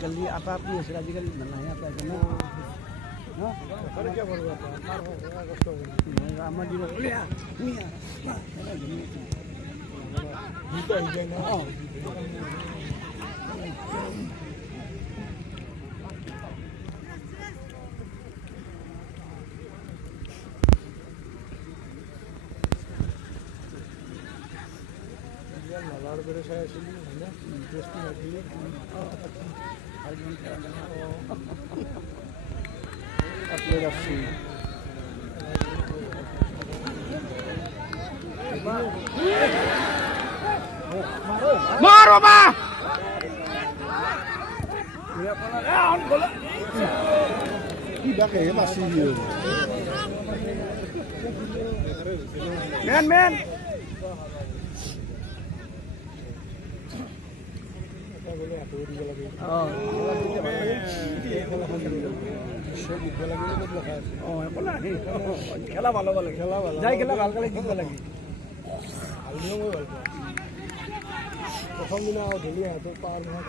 কালি আটা আপনি আছিল আজিকালি নাহে আটা কেন আমার দিন নালার করে সাই আসলি না টেস্টি লাগলি আপনি রাখছি মার বাবা কি ডাকে মাসি ম্যান ম্যান খেলা ভালো ভালো খেলা ভালো যাই খেলা ভাল খেলে জিতবা লাগে ভাল নিয়ম মই ভাল পাওঁ প্ৰথম দিনা ধুলি হাতত পাৱাৰ নোহোৱা